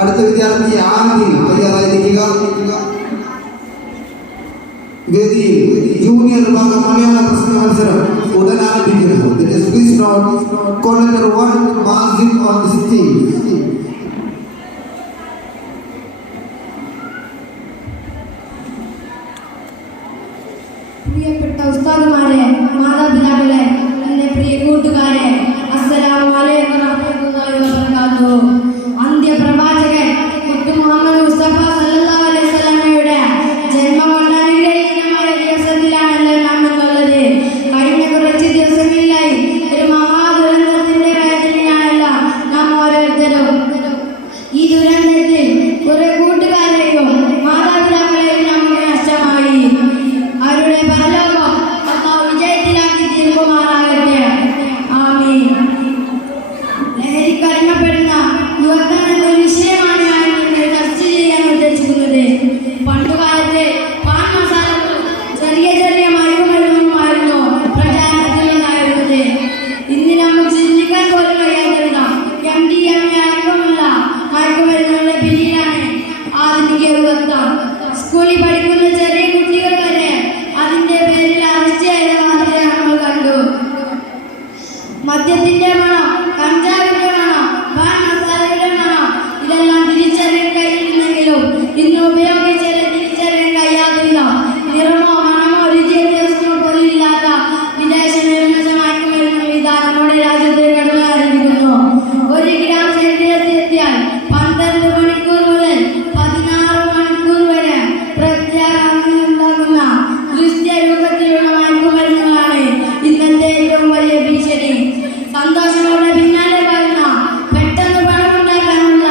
അടുത്ത വിദ്യാർത്ഥി ആദ്യം തയ്യാറായിരിക്കുക. വേദിയിൽ ജൂനിയർ വിഭാഗം മലയാള പ്രശ്ന മത്സരം ഉടൻ ആരംഭിക്കുന്നു. പ്രിയപ്പെട്ട ഉസ്താദുമാരെ, മാതാപിതാക്കളെ, എന്റെ പ്രിയ കൂട്ടുകാരെ, അസ്സലാമു അലൈക്കും വറഹ്മത്തുള്ളാഹി വബറകാതുഹു. അന്ത്യപ്രവാചകൻ മുഹമ്മദ് മുസ്തഫ സല്ലല്ലാഹു അലൈഹി വസല്ലമയുടെ ജന്മമണ്ഡലമായ ദിവസത്തിലാണല്ലോ നാം എന്നുള്ളത്. കഴിഞ്ഞ കുറച്ച് ദിവസങ്ങളിലായി ഒരു മഹാദുരന്തത്തിന്റെ വേദനയാണല്ലോ നാം ഓരോരുത്തരും. ഈ ദുരന്തത്തിൽ കുറെ കൂട്ടുകാരെയും മാതാപിതാക്കളെയും നമുക്ക് നഷ്ടമായി. അവരുടെ പരലോകം അല്ലാഹു വിജയത്തിലാക്കി തീർക്കുമാറാകട്ടെ. ആമീൻ. ലഹരിക്കടിമപ്പെടുന്ന യുവത്വം എന്നൊരു വിഷയമാണ് ഞാൻ ചർച്ച ചെയ്യാൻ ഉദ്ദേശിക്കുന്നത്. പണ്ടുകാലത്ത് പാൻ മസാലകളും ചെറിയ ചെറിയ മയക്കുമരുന്നുമായിരുന്നു പ്രചാരണത്തിലുണ്ടായിരുന്നത്. ഇന്ന് നമുക്ക് ചിന്തിക്കാൻ പോലും കഴിയാത്ത MDMA അടക്കമുള്ള മയക്കുമരുന്നുകളുടെ പിന്നിലാണ് ആധുനിക യുവത്വം. സ്കൂളിൽ പഠിക്കുന്ന ചെറിയ കുട്ടികൾ വരെ അതിന്റെ പേരിൽ അറസ്റ്റ് ചെയ്ത വാർത്ത നമ്മൾ കണ്ടു. മദ്യത്തിന്റെ മണം, കഞ്ചാവിന്റെ മണം, പാൻ മസാലയുടെ മണം ഇതെല്ലാം തിരിച്ചറിയാൻ കഴിയുന്നെങ്കിലും ഇന്ന് ഉപയോഗിച്ചാൽ തിരിച്ചറിയാൻ കഴിയാതില്ല. നിറമോ മണമോ രുചി വ്യത്യാസമോ പോലും ഇല്ലാത്ത വിദേശ നിർമ്മിത മയക്കുമരുന്നുകൾ ഇതാ നമ്മുടെ രാജ്യത്ത് കടന്നു ആരംഭിക്കുന്നു. 1 ഗ്രാം ശരീരത്തിലെത്തിയാൽ 12 മണിക്കൂർ മുതൽ 16 മണിക്കൂർ വരെ പ്രത്യാഘാതം ഉണ്ടാകുന്ന ദൃശ്യരൂപത്തിലുള്ള മയക്കുമരുന്നുകളാണ് ഇന്നത്തെ ഏറ്റവും വലിയ ഭീഷണി. സന്തോഷങ്ങളുടെ പിന്നാലെ വരുന്ന, പെട്ടെന്ന് പണമുണ്ടാക്കാനുള്ള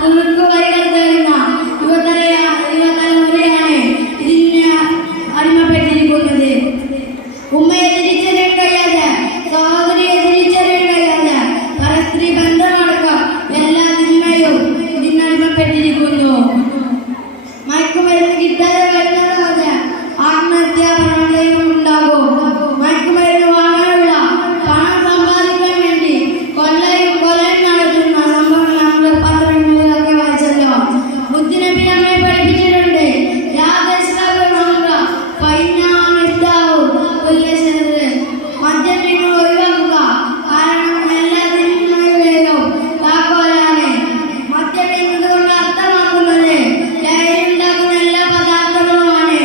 കുറുക്കുവഴികൾ തേടുന്ന യുവതലമുറയാണ് ഇതിന് അടിമപ്പെട്ടിരിക്കുന്നത്. ഉമ്മയെ തിരിച്ചറിയാൻ കഴിയാതെ, സഹോദരിയെ തിരിച്ചറിയാൻ കഴിയാതെ പരസ്ത്രീ ബന്ധമടക്കം എല്ലാ തിന്മയും ഇതിനടിമപ്പെട്ടിരിക്കുന്നു. മയക്കുമരുന്ന് കിട്ടാതെ വരുന്നതോടെ ആത്മഹത്യാ പ്രവണതയും ഉണ്ടാകും. മയക്കുമരുന്ന് വാങ്ങാനുള്ള പണം സമ്പാദിക്കാൻ വേണ്ടി കൊല്ലയും കൊലയും നടത്തുന്ന സംഭവങ്ങൾ നമ്മൾ പത്രങ്ങളിലൊക്കെ വായിച്ചല്ലോ. മുത്തുനബി നമ്മെ പഠിപ്പിച്ചിട്ടുണ്ട്. മദ്യം നിങ്ങൾ ഒഴിവാക്കുക, കാരണം എല്ലാ തിന്മയുടെയും താക്കോലാണ്. മദ്യം എന്നതുകൊണ്ട് അർത്ഥമാക്കുന്നത് ലഹരി ഉണ്ടാക്കുന്ന എല്ലാ പദാർത്ഥങ്ങളുമാണ്.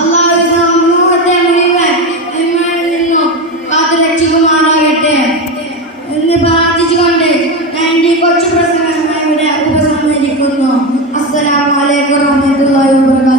അല്ലാഹു സമൂഹത്തെ മുഴുവൻ തിന്മയിൽ നിന്നും കാത്തുരക്ഷിക്കുമാറാകട്ടെ എന്ന് പ്രാർത്ഥിച്ചുകൊണ്ട് ഞാൻ ഈ കൊച്ചു പ്രസംഗം ഇവിടെ ഉപസംഹരിക്കുന്നു. അസ്സലാമു അലൈക്കും വറഹ്മത്തുള്ളാഹി വബറകാതുഹു.